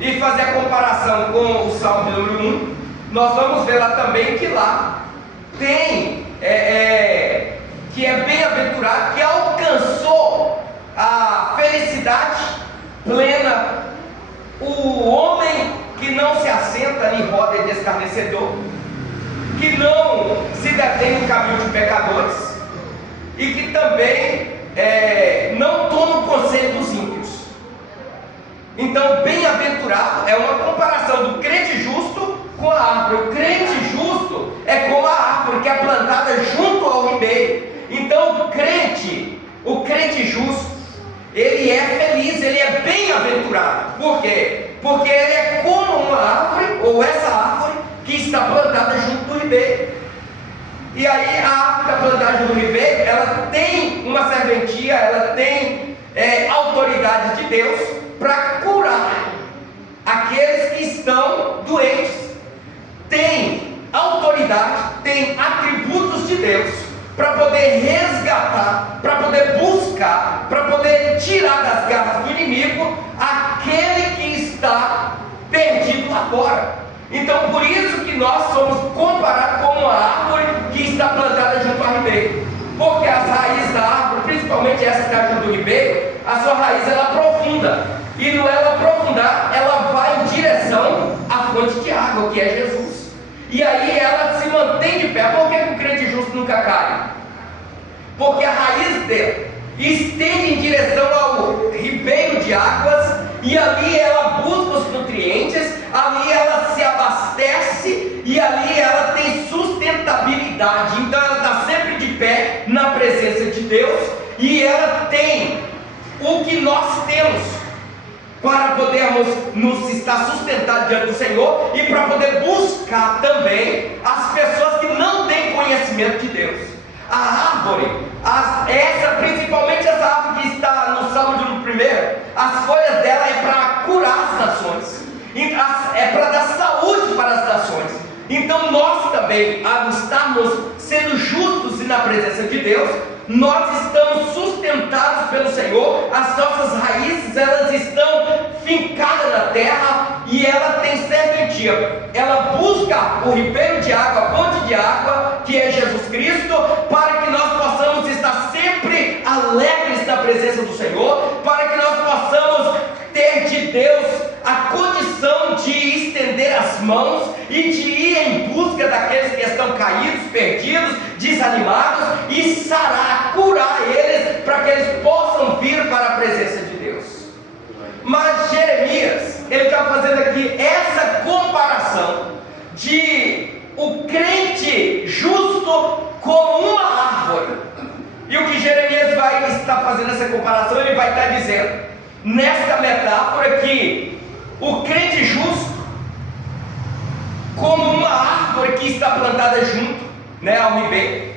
e fazer a comparação com o Salmo número 1, nós vamos ver lá também que lá tem que é bem-aventurado, que alcançou a felicidade plena, o homem que não se assenta em roda de escarnecedor, que não se detém no caminho de pecadores e que também não toma o conselho dos ímpios. Então, bem-aventurado é uma comparação do crente justo com a árvore. O crente justo é como a árvore que é plantada junto ao ribeiro. Então, o crente justo, ele é feliz, ele é bem-aventurado. Por quê? Porque ele é como uma árvore, ou essa árvore, que está plantada junto do ribeiro. E aí a árvore que está plantada junto do ribeiro, ela tem uma serventia, ela tem autoridade de Deus para curar aqueles que estão doentes. Tem autoridade, tem atributos de Deus para poder resgatar, para poder buscar, para poder tirar das garras do inimigo aquele que está perdido lá fora. Então, por isso que nós somos comparados com uma árvore que está plantada junto ao ribeiro, porque as raízes da árvore, principalmente essa que está junto do ribeiro, a sua raiz ela aprofunda, e no ela aprofundar, ela vai em direção à fonte de água, que é Jesus. E aí ela se mantém de pé. Por que o crente justo nunca cai? Porque a raiz dele estende em direção ao ribeiro de águas, e ali ela busca os nutrientes, ali ela se abastece, e ali ela tem sustentabilidade. Então ela está sempre de pé na presença de Deus, e ela tem o que nós temos para podermos nos estar sustentados diante do Senhor, e para poder buscar também as pessoas que não têm conhecimento de Deus. A árvore, principalmente essa árvore que está no Salmo de 1, as folhas dela é para curar as nações, é para dar saúde para as nações. Então nós também, ao estarmos sendo justos e na presença de Deus, nós estamos sustentados pelo Senhor, as nossas raízes elas estão fincadas na terra, e ela tem serventia, ela busca o ribeiro de água, a fonte de água, que é Jesus Cristo, para que nós possamos estar sempre alegres na presença do Senhor, para que nós possamos ter de Deus a condição de estender as mãos e de ir em busca daqueles que estão caídos, perdidos, desanimados, e sarar, curar eles, para que eles possam vir para a presença de Deus. Mas Jeremias, ele está fazendo aqui essa comparação de o crente justo como uma árvore. E o que Jeremias vai estar fazendo essa comparação, ele vai estar dizendo nesta metáfora que o crente justo, como uma árvore que está plantada junto, ao ribeiro,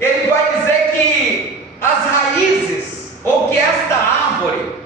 ele vai dizer que as raízes, ou que esta árvore,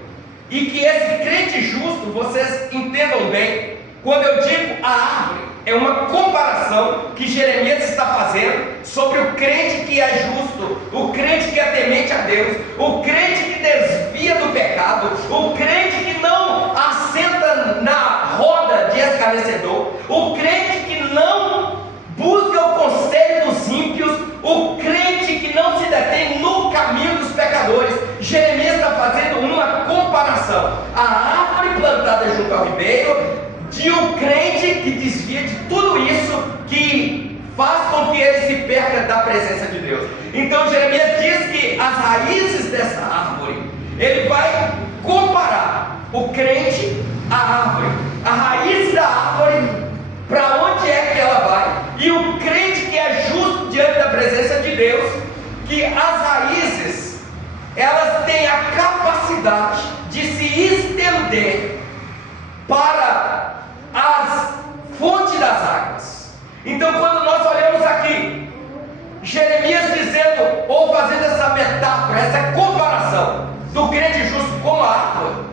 e que esse crente justo, vocês entendam bem, quando eu digo a árvore, é uma comparação que Jeremias está fazendo sobre o crente que é justo, o crente que é temente a Deus, o crente que desvia do pecado, o crente que não assenta na roda de escarnecedor, o crente que não busca o conselho dos ímpios, o crente que não se detém no caminho dos pecadores. Jeremias está fazendo uma comparação, a árvore plantada junto ao ribeiro, de um crente que desvia de tudo isso, que faz com que ele se perca da presença de Deus. Então Jeremias diz que as raízes dessa árvore, ele vai comparar o crente à árvore, a raiz da árvore, para onde é que ela vai, e o crente que é justo diante da presença de Deus, que as raízes, elas têm a capacidade de se estender para as fontes das águas. Então, quando nós olhamos aqui, Jeremias dizendo, ou fazendo essa metáfora, essa comparação do crente justo com a árvore,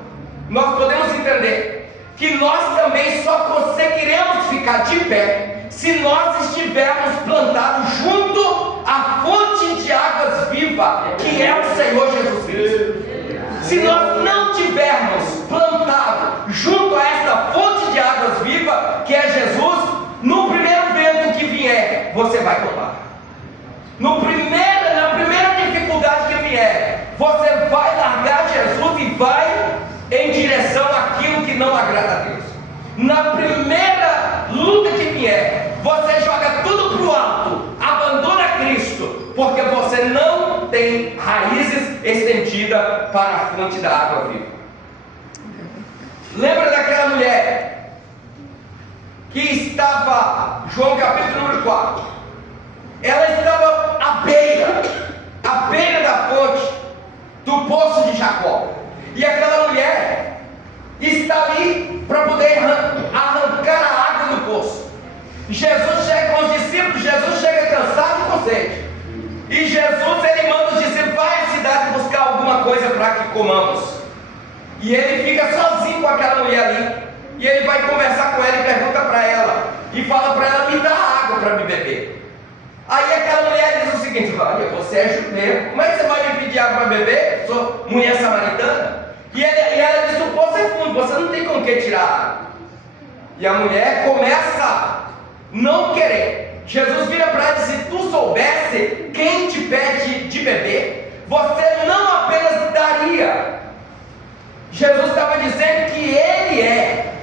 nós podemos entender que nós também só conseguiremos ficar de pé se nós estivermos plantados junto à fonte de águas viva, que é o Senhor Jesus Cristo. Se nós não tivermos plantado junto a esta vai tomar. Na primeira dificuldade que vier, você vai largar Jesus e vai em direção àquilo que não agrada a Deus. Na primeira luta que vier, você joga tudo para o alto, abandona Cristo, porque você não tem raízes estendidas para a fonte da água viva. Lembra daquela mulher que estava, João capítulo número 4, ela estava à beira da fonte do poço de Jacó, e aquela mulher está ali para poder arrancar a água do poço. Jesus chega com os discípulos, Jesus chega cansado e com sede, e Jesus ele manda os discípulos: vai à cidade buscar alguma coisa para que comamos. E ele fica sozinho com aquela mulher ali, e ele vai conversar com ela e pergunta para ela, e fala para ela: me dá água para me beber. Aí aquela mulher diz o seguinte: olha, você é judeu, como é que você vai me pedir água para beber? Eu sou mulher samaritana. E ela diz: o poço é fundo, você não tem com que tirar água. E a mulher começa a não querer. Jesus vira para ela e diz: se tu soubesse quem te pede de beber, você não apenas daria. Jesus estava dizendo que Ele é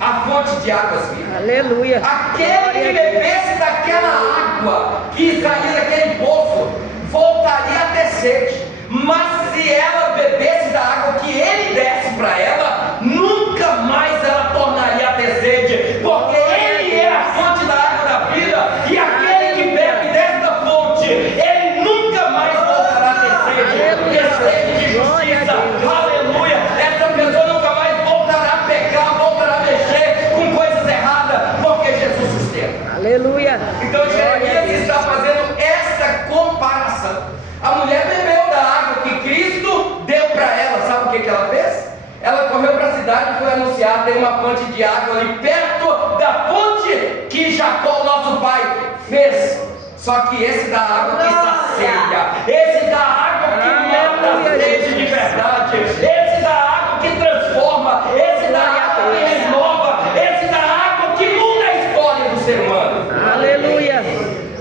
a fonte de águas vivas. Aleluia. Aquele que bebesse daquela água que saía daquele poço, voltaria a ter sede. Mas se ela bebesse da água que Ele desse para ela, nunca mais ela tornaria a ter sede, porque Ele é a fonte da água da vida, e aquele que bebe desta fonte, ele nunca mais voltará a ter sede, porque sede de justiça. Aleluia. Essa pessoa nunca mais voltará a pecar, voltará a mexer com coisas erradas, porque Jesus sustenta. Aleluia. Então Jeremias está fazendo essa comparação. A mulher bebeu da água que Cristo deu para ela. Sabe o que ela fez? Ela correu para a cidade e foi anunciar: tem uma fonte de água ali perto da fonte que Jacó, nosso pai, fez. Só que esse da água que sacia, esse da água que mata a sede de verdade, esse da água que transforma, esse da água que renova, esse da água que muda a história do ser humano. Aleluia.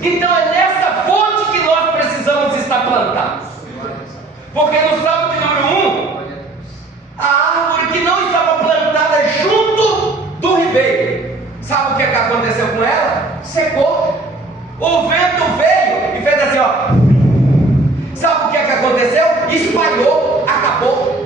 Então é nessa fonte que nós precisamos estar plantados. Porque no Salmo de número 1, a árvore que não estava plantada junto do ribeiro, sabe o que aconteceu com ela? Secou. O vento veio e fez assim, ó. Sabe o que aconteceu? Espalhou, acabou.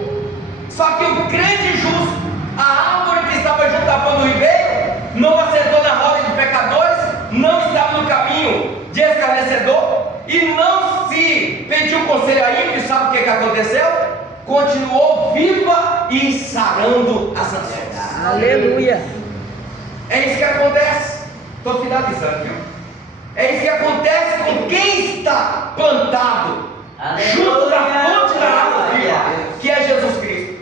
Só que o crente justo, a árvore que estava junto à fonte do ribeiro, não assentou na roda de pecadores, não estava no caminho de escarnecedor, e não se pediu conselho a ímpio. Sabe o que aconteceu? Continuou viva e sarando as nações. Aleluia. É isso que acontece. Estou finalizando, viu? É isso que acontece com quem está plantado junto da fonte da água viva, que é Jesus Cristo.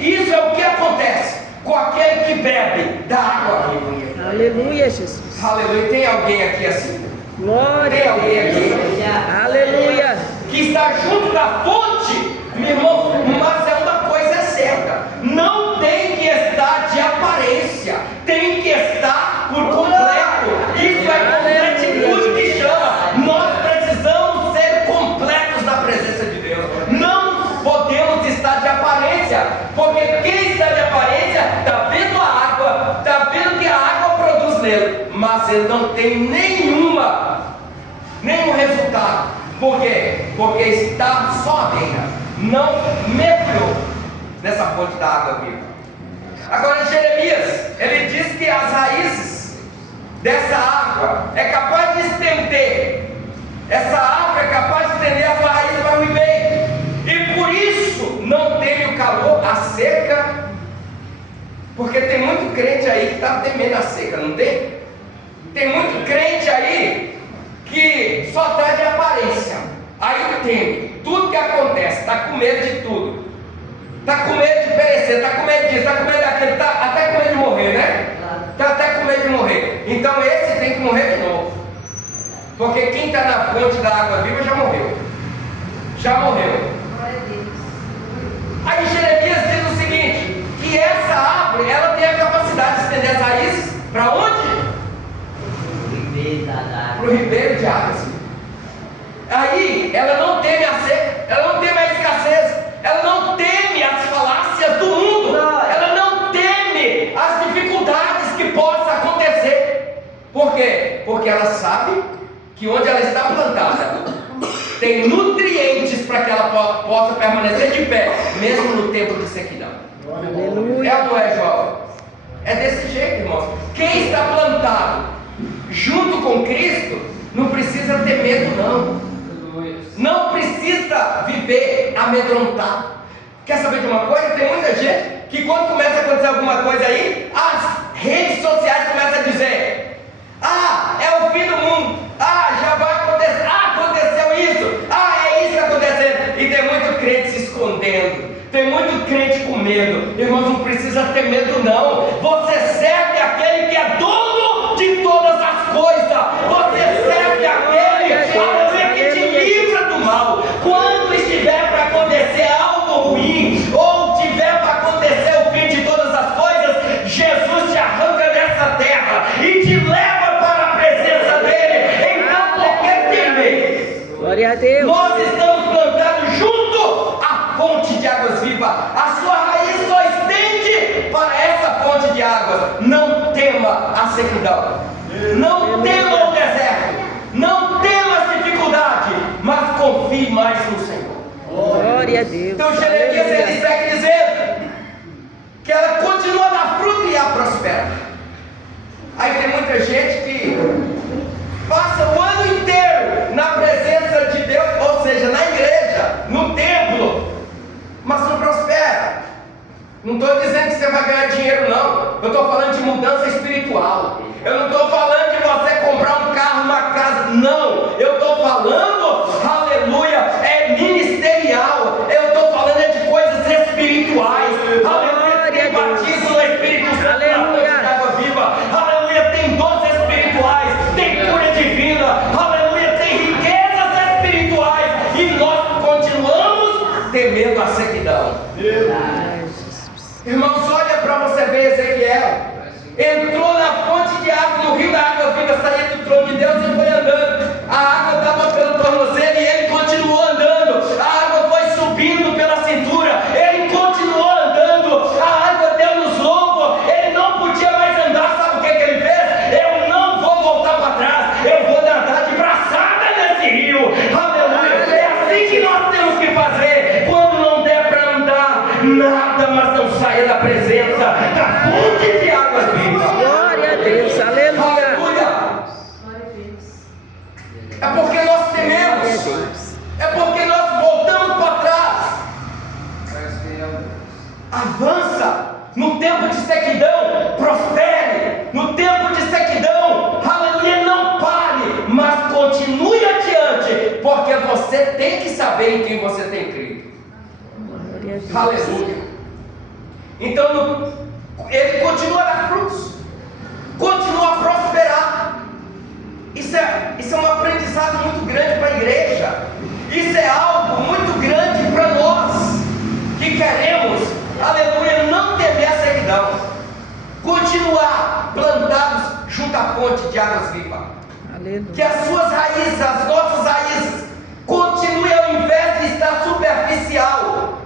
Isso é o que acontece com aquele que bebe da água viva. Aleluia, Jesus. Aleluia. Tem alguém aqui assim? Glória. Tem alguém aqui? Aleluia. Que está junto da fonte, meu irmão, mas é uma coisa certa: não tem que estar de aparência, tem que estar por completo. Isso é completitude que chama. Nós precisamos ser completos na presença de Deus. Não podemos estar de aparência, porque quem está de aparência está vendo a água, está vendo que a água produz nele, mas ele não tem nenhum resultado. Por quê? Porque está só à beira, não mergulhou nessa fonte da água viva. Agora Jeremias, ele diz que as raízes dessa água é capaz de estender, essa água é capaz de estender a sua raiz para o ribeiro, e por isso não teme o calor, a seca, porque tem muito crente aí que está temendo a seca, não tem? Tem muito crente aí que só está de aparência, aí teme tudo que acontece, está com medo de tudo, está com medo de perecer, está com medo disso, está com medo daquilo, está até com medo de morrer, né? Está até com medo de morrer. Então esse tem que morrer de novo, porque quem está na fonte da água viva já morreu. Aí Jeremias diz o seguinte, que essa árvore, ela tem a capacidade de estender as raízes para onde? Para o o ribeiro de águas. Aí ela não teme a seca, ela não teme a escassez, ela não teme as falácias do mundo, ela não teme as dificuldades que possam acontecer. Por quê? Porque ela sabe que onde ela está plantada tem nutrientes para que ela possa permanecer de pé, mesmo no tempo de sequidão. Aleluia. É ou não é, João? É desse jeito, irmãos. Quem está plantado junto com Cristo não precisa ter medo, não. Não precisa viver amedrontado. Quer saber de uma coisa? Tem muita gente que quando começa a acontecer alguma coisa aí, as redes sociais começam a dizer: ah, é o fim do mundo, ah, já vai acontecer, ah, aconteceu isso, ah, é isso que está acontecendo. E tem muito crente se escondendo, tem muito crente com medo. Irmãos, não precisa ter medo, não. Você serve aquele que é dono de todas as coisas. Você serve aquele, aleluia, que te livra do mal. Quando estiver para acontecer algo ruim, ou tiver para acontecer o fim de todas as coisas, Jesus te arranca dessa terra e te leva para a presença dele. Então, por que temer? Glória a Deus. Nós estamos plantados junto à fonte de águas vivas. A sua raiz só estende para essa fonte de águas. Não tema a sequidão, não tema o deserto, não tema as dificuldades, mas confie mais no Senhor. Glória a Deus. Então Jeremias ele Aleluia. segue dizendo que ela continua a dar fruto e a prospera. Aí tem muita gente que passa o ano inteiro na presença de Deus, ou seja, na igreja, no templo, mas não prospera. Não estou dizendo que você vai ganhar dinheiro, não. Eu estou falando de mudança espiritual. Eu não estou falando de você comprar um carro, uma casa. Não. Eu estou falando, aleluia, é ministerial. Eu estou falando de coisas espirituais. Aleluia, tem batismo no Espírito Santo, Aleluia. na água viva. Aleluia, tem dons espirituais, tem cura divina. Aleluia, tem riquezas espirituais. E nós continuamos temendo a sequidão. Irmãos, olha para você ver Ezequiel. Entrou na fonte de água, no rio da água viva, saía do trono de Deus e foi andando. A água estava pelo tornozelo e ele continuou andando. A água foi subindo pela cintura, ele continuou andando. A água deu nos lombos, ele não podia mais andar. Sabe o que ele fez? Eu não vou voltar para trás, eu vou nadar de braçada nesse rio. Aleluia. É assim que nós temos que fazer. Quando não der para andar, nada, mas não saia da presença da fonte de águas vivas. Glória a Deus. Aleluia. Aleluia. É porque nós Glória a tememos, Deus. é porque nós voltamos para trás. Avança no tempo de sequidão, prospere no tempo de sequidão, aleluia, não pare, mas continue adiante, porque você tem que saber em quem você tem crido. Glória a Deus. Aleluia. Então ele continua a dar frutos, continua a prosperar. Isso é um aprendizado muito grande para a igreja. Isso é algo muito grande para nós que queremos, aleluia, não temer a sequidão, continuar plantados junto à fonte de águas vivas. Aleluia. Que as suas raízes, as nossas raízes, continuem ao invés de estar superficial,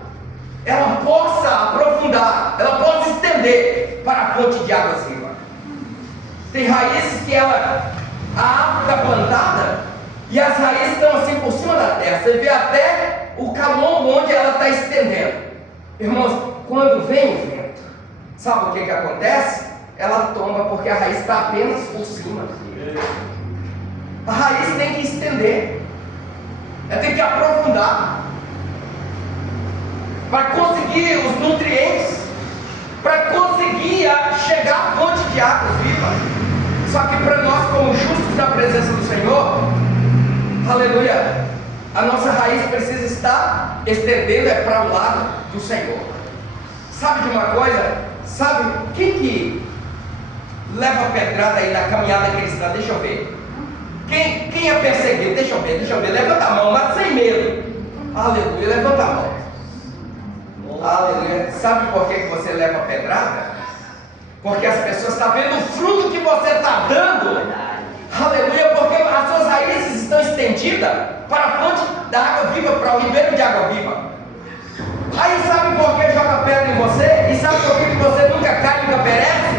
ela possa aprofundar, ela possa estender para a fonte de águas vivas. Tem raízes que a árvore está plantada e as raízes estão assim por cima da terra. Você vê até o calombo onde ela está estendendo. Irmãos, quando vem o vento, sabe o que acontece? Ela tomba porque a raiz está apenas por cima. A raiz tem que estender, ela tem que aprofundar para conseguir os nutrientes, para conseguir chegar à fonte de águas vivas. Só que para nós, como justos na presença do Senhor, aleluia, a nossa raiz precisa estar estendendo para o lado do Senhor. Sabe de uma coisa? Sabe quem que leva pedrada aí na caminhada cristã? Deixa eu ver. Quem é perseguido? Deixa eu ver. Levanta a mão, mas sem medo. Aleluia, levanta a mão. Aleluia. Sabe por que você leva pedrada? Porque as pessoas estão vendo o fruto que você está dando. Aleluia, porque as suas raízes estão estendidas para a fonte da água viva, para o ribeiro de água viva. Aí sabe por que joga pedra em você? E sabe por que você nunca cai, nunca perece?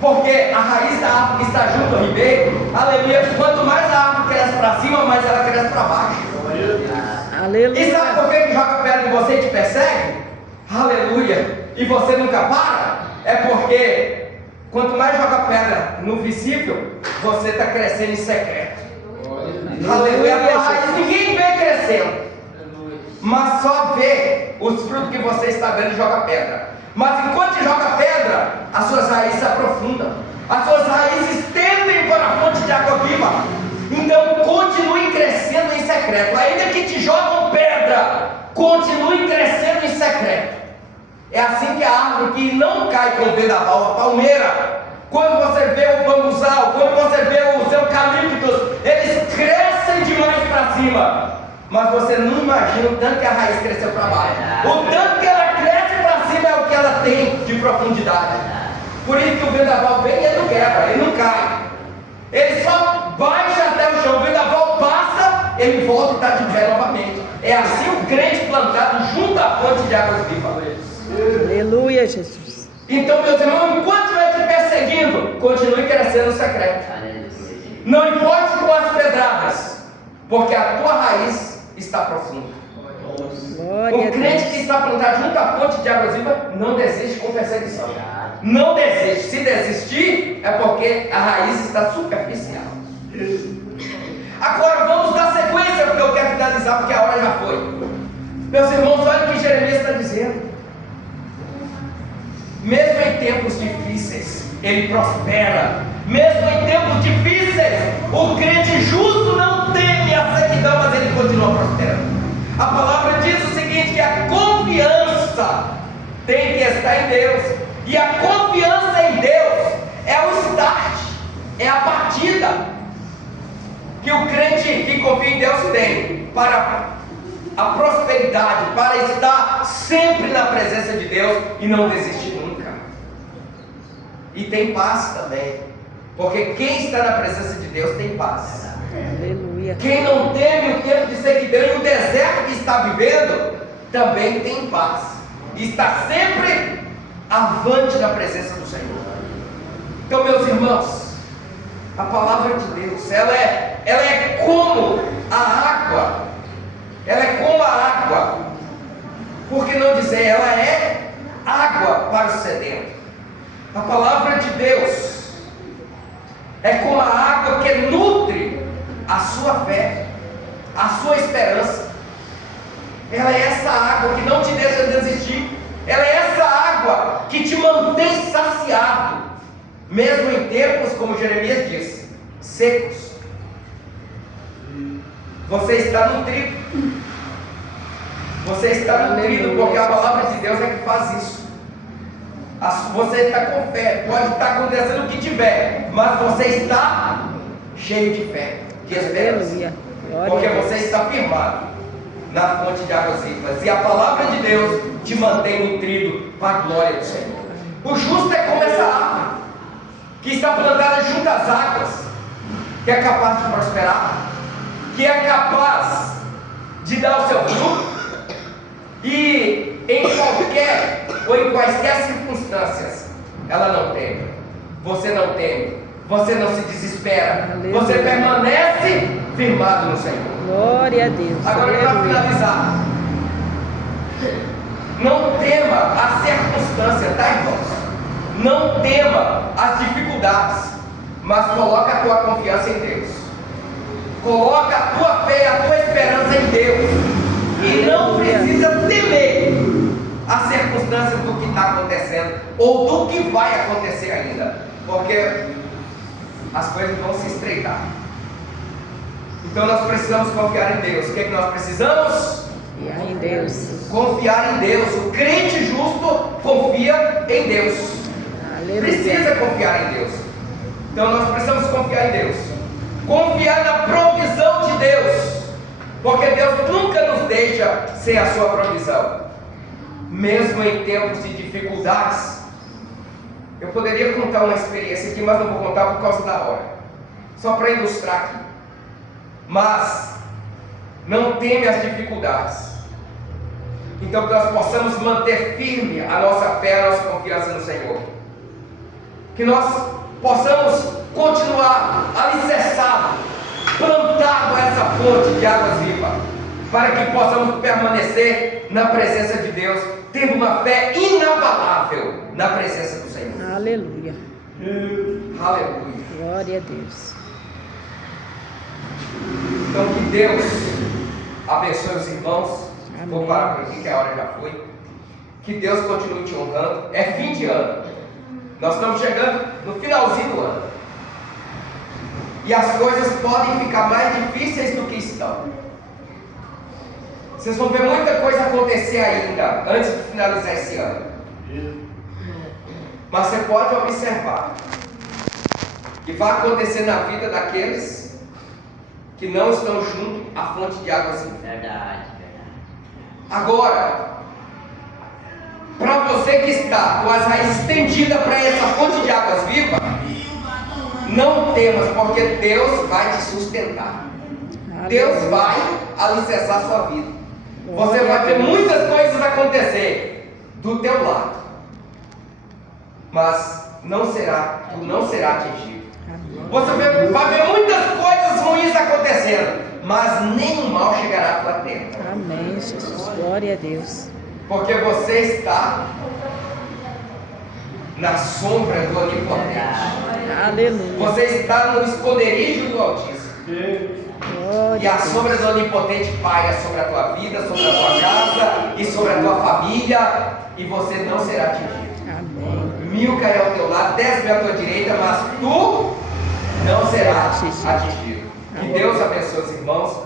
Porque a raiz da árvore está junto ao ribeiro. Aleluia. Quanto mais a árvore cresce para cima, mais ela cresce para baixo. Aleluia. E sabe por que joga pedra em você e te persegue? Aleluia. E você nunca para? É porque quanto mais joga pedra no visível, você está crescendo em secreto. Aleluia. A tua raiz ninguém vê crescendo, mas só vê os frutos que você está vendo e joga pedra. Mas enquanto joga pedra, as suas raízes se aprofundam, as suas raízes tendem para a fonte de água viva. Então continue crescendo em secreto. Ainda que te jogam pedra, continue crescendo em secreto. É assim que a árvore que não cai com o vendaval, a palmeira, quando você vê o bambuzal, quando você vê os eucaliptos, eles crescem demais para cima, mas você não imagina o tanto que a raiz cresceu para baixo. O tanto que ela cresce para cima é o que ela tem de profundidade. Por isso que o vendaval vem e ele não quebra, ele não cai, ele só baixa até o chão. O vendaval passa, ele volta e está de pé novamente. É assim o crente plantado junto à fonte de águas vivas. Aleluia, Jesus. Então, meus irmãos, enquanto estiver te perseguindo, continue crescendo no secreto. Não importe com as pedradas, porque a tua raiz está profunda. O crente que está plantado junto à fonte de águas vivas não desiste com perseguição. Não desiste. Se desistir, é porque a raiz está superficial. Agora vamos dar sequência, porque eu quero finalizar, porque a hora já foi. Meus irmãos, olha o que Jeremias está dizendo. Mesmo em tempos difíceis, ele prospera. Mesmo em tempos difíceis, o crente justo não teme a sequidão, mas ele continua prosperando. A palavra diz o seguinte, que a confiança tem que estar em Deus. E a confiança em Deus é o start, é a partida que o crente que confia em Deus tem para a prosperidade, para estar sempre na presença de Deus e não desistir nunca. E tem paz também, porque quem está na presença de Deus tem paz. Aleluia. Quem não teme o tempo de sequidão e o deserto que está vivendo, também tem paz. E está sempre avante na presença do Senhor. Então, meus irmãos, a palavra de Deus, ela é como a água. Ela é como a água. Por que não dizer, ela é água para o sedento. A palavra de Deus é como a água que nutre a sua fé, a sua esperança. Ela é essa água que não te deixa desistir. Ela é essa água que te mantém saciado, mesmo em tempos, como Jeremias disse, secos. Você está nutrido. Você está nutrido porque a palavra de Deus é que faz isso. Você está com fé, pode estar acontecendo o que tiver, mas você está cheio de fé, de esperança, porque você está firmado na fonte de águas vivas, e a palavra de Deus te mantém nutrido para a glória do Senhor. O justo é como essa árvore que está plantada junto às águas, que é capaz de prosperar, que é capaz de dar o seu fruto, e em qualquer ou em quaisquer circunstâncias ela não teme, você não teme, você não se desespera, aleluia. Você permanece firmado no Senhor. Glória a Deus. Agora, para finalizar, não tema a circunstância, tá, irmãos? Não tema as dificuldades, mas coloca a tua confiança em Deus, coloca a tua fé, a tua esperança em Deus, e não precisa temer as circunstâncias do que está acontecendo ou do que vai acontecer ainda, porque as coisas vão se estreitar. Então nós precisamos confiar em Deus. O que é que nós precisamos? Confiar em Deus. Confiar em Deus. O crente justo confia em Deus. Aleluia. Precisa confiar em Deus. Então nós precisamos confiar em Deus, confiar na provisão de Deus, porque Deus nunca nos deixa sem a sua provisão, mesmo em tempos de dificuldades. Eu poderia contar uma experiência aqui, mas não vou contar por causa da hora, só para ilustrar aqui. mas não teme as dificuldades. Então que nós possamos manter firme a nossa fé, a nossa confiança no Senhor. Que nós possamos continuar alicerçados, plantados a essa fonte de águas vivas, para que possamos permanecer na presença de Deus, tendo uma fé inabalável na presença do Senhor. Aleluia. Aleluia. Glória a Deus. Então que Deus abençoe os irmãos. Amém. Vou parar por aqui que a hora já foi. Que Deus continue te honrando. É fim de ano. Nós estamos chegando no finalzinho do ano. E as coisas podem ficar mais difíceis do que estão. Vocês vão ver muita coisa acontecer ainda antes de finalizar esse ano. Mas você pode observar que vai acontecer na vida daqueles que não estão junto à fonte de águas vivas. Verdade. Agora, para você que está com as raízes estendidas para essa fonte de águas vivas, não temas, porque Deus vai te sustentar. Deus vai alicerçar a sua vida. Você vai ver muitas coisas acontecer do teu lado, mas tu não será atingido. Você vai ver muitas coisas ruins acontecendo, mas nenhum mal chegará à tua tenda. Amém, Jesus. Glória a Deus. Porque você está na sombra do Onipotente. Aleluia. Você está no esconderijo do Altíssimo. Glória E a a Deus. sombra do Onipotente paira sobre a tua vida, sobre a tua casa e sobre a tua família, e você não será atingido. Amém. 1000 cairão ao teu lado, 10.000 à tua direita, mas tu não serás atingido. Que Deus abençoe os irmãos.